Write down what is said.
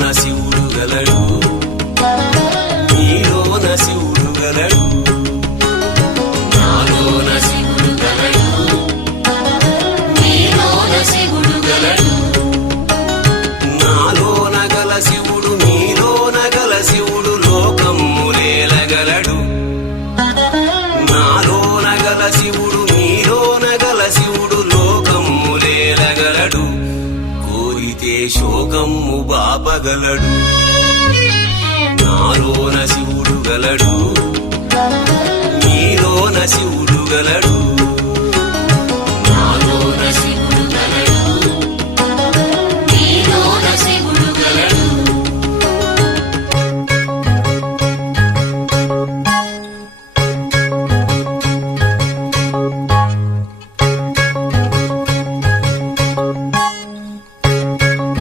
నాలోన శివుడు గలడు, నీలోన శివుడు గలడు. నాలోన శివుడు గలడు, నీలోన శివుడు గలడు. నాలోన గల శివుడు నీలోన గల శివుడు లోకమ్ములేలగలడు. నాలోన గల శివుడు నీలోన గల శివుడు లోకమ్ములేలగలడు. కోరితే శోకమ్ము బాపగలడు. నాలోన శివుడు గలడు, నీలోన శివుడు గలడు.